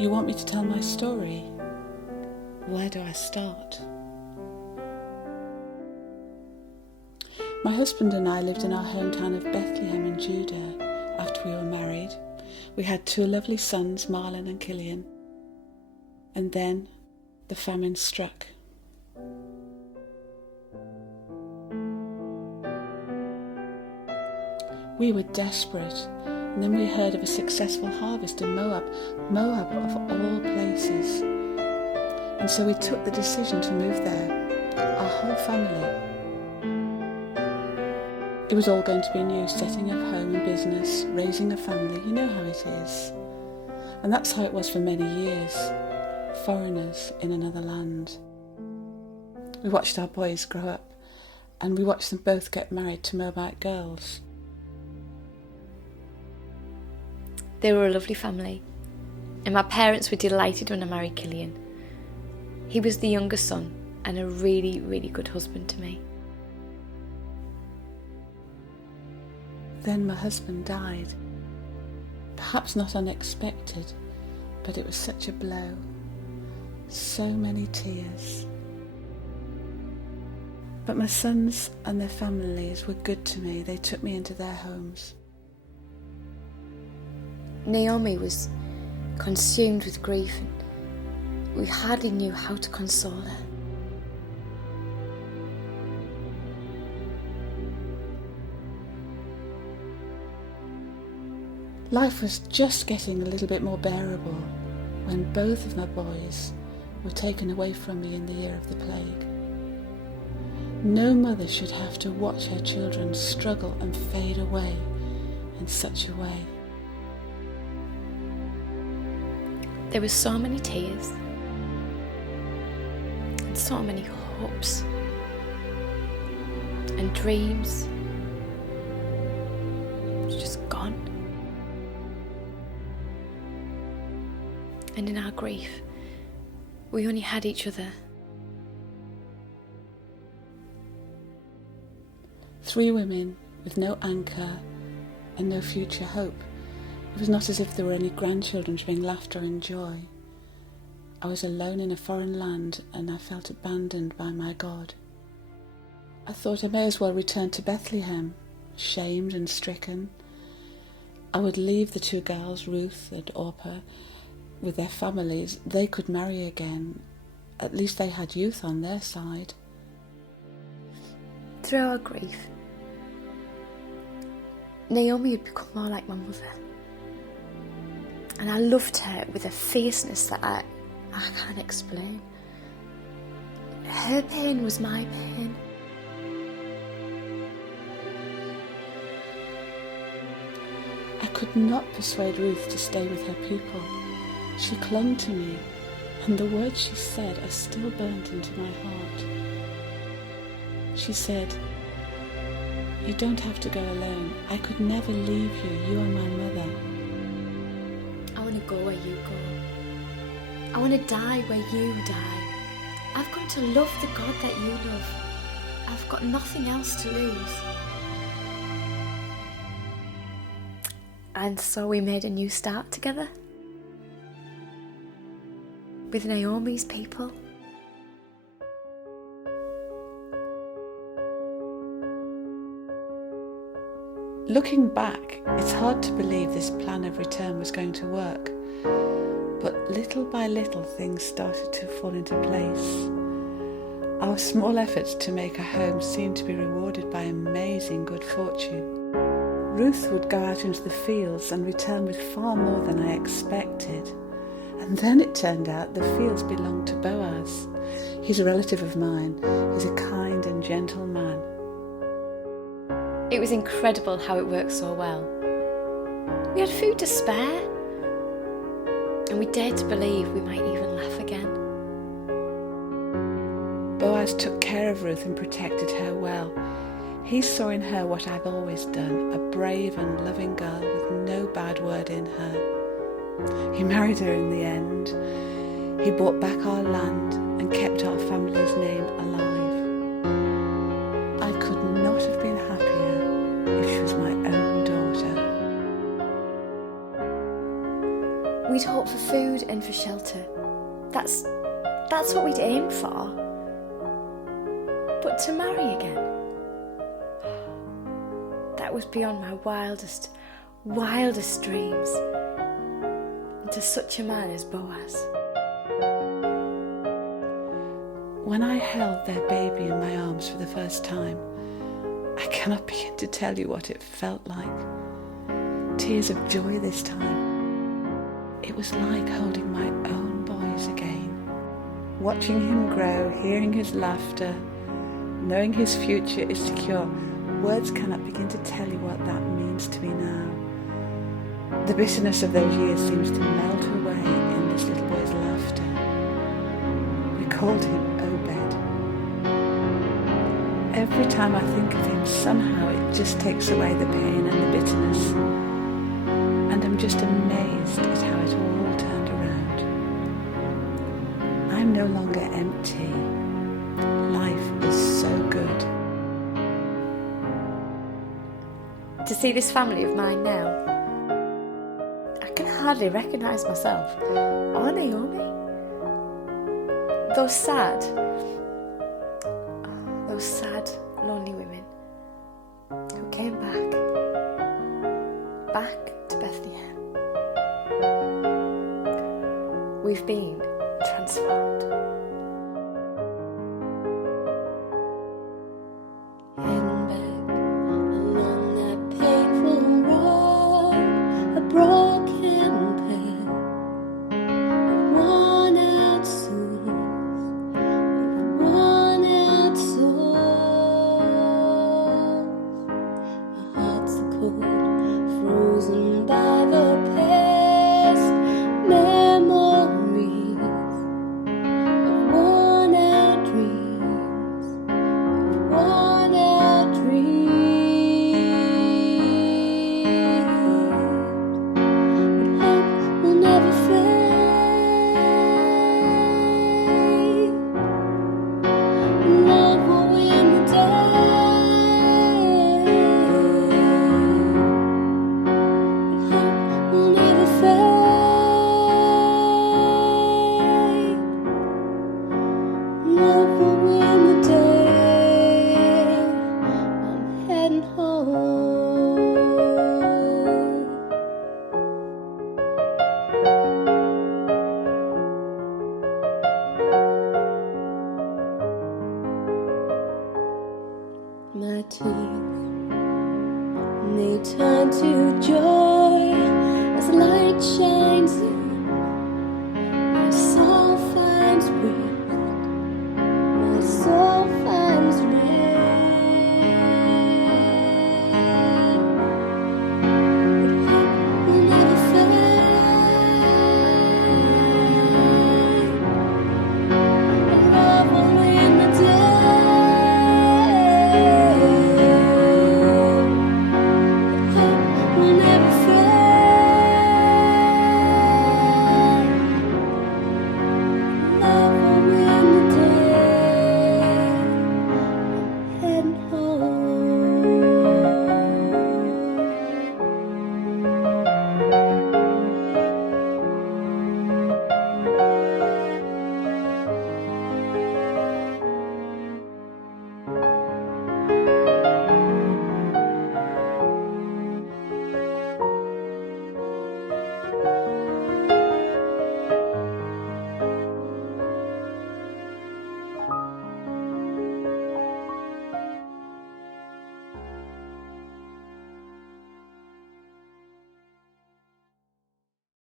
You want me to tell my story? Where do I start? My husband and I lived in our hometown of Bethlehem in Judah after we were married. We had 2 lovely sons, Marlon and Killian. And then the famine struck. We were desperate, and then we heard of a successful harvest in Moab of all places. And so we took the decision to move there, our whole family. It was all going to be new, setting up home and business, raising a family, you know how it is. And that's how it was for many years, foreigners in another land. We watched our boys grow up, and we watched them both get married to Moabite girls. They were a lovely family, and my parents were delighted when I married Killian. He was the younger son and a really, really good husband to me. Then my husband died. Perhaps not unexpected, but it was such a blow. So many tears. But my sons and their families were good to me. They took me into their homes. Naomi was consumed with grief, and we hardly knew how to console her. Life was just getting a little bit more bearable when both of my boys were taken away from me in the year of the plague. No mother should have to watch her children struggle and fade away in such a way. There were so many tears and so many hopes and dreams just gone. And in our grief, we only had each other. 3 women with no anchor and no future hope. It was not as if there were any grandchildren to bring laughter and joy. I was alone in a foreign land, and I felt abandoned by my God. I thought I may as well return to Bethlehem, shamed and stricken. I would leave the 2 girls, Ruth and Orpah, with their families. They could marry again. At least they had youth on their side. Through our grief, Naomi had become more like my mother. And I loved her with a fierceness that I can't explain. Her pain was my pain. I could not persuade Ruth to stay with her people. She clung to me, and the words she said are still burnt into my heart. She said, "You don't have to go alone. I could never leave you. You are my mother. I want to go where you go. I want to die where you die. I've come to love the God that you love. I've got nothing else to lose." And so we made a new start together with Naomi's people. Looking back, it's hard to believe this plan of return was going to work. But little by little, things started to fall into place. Our small efforts to make a home seemed to be rewarded by amazing good fortune. Ruth would go out into the fields and return with far more than I expected. And then it turned out the fields belonged to Boaz. He's a relative of mine. He's a kind and gentle man. It was incredible how it worked so well. We had food to spare, and we dared to believe we might even laugh again. Boaz took care of Ruth and protected her well. He saw in her what I've always done, a brave and loving girl with no bad word in her. He married her in the end. He bought back our land and kept our family's name alive. I could not have been happier if she was my own daughter. We'd hope for food and for shelter. That's what we'd aimed for. But to marry again, that was beyond my wildest dreams. And to such a man as Boaz. When I held their baby in my arms for the first time, I cannot begin to tell you what it felt like. Tears of joy this time. It was like holding my own boys again. Watching him grow, hearing his laughter, knowing his future is secure. Words cannot begin to tell you what that means to me now. The bitterness of those years seems to melt away in this little boy's laughter. We called him Obed. Every time I think of him, somehow it just takes away the pain and the bitterness. And I'm just amazed at how it all turned around. I'm no longer empty. Life is so good. To see this family of mine now, I can hardly recognise myself or Naomi. Those sad, lonely women who came back to Bethlehem. We've been transformed. Heading back along that painful road, a broken path, a worn out souls, with worn out souls. Our hearts are cold, frozen by the past memories of worn out dreams, of worn out dreams. But hope will never fade. Love will win the day. But hope will never fade. Love will win the day. I'm heading home. My tears, they turn to joy as light shines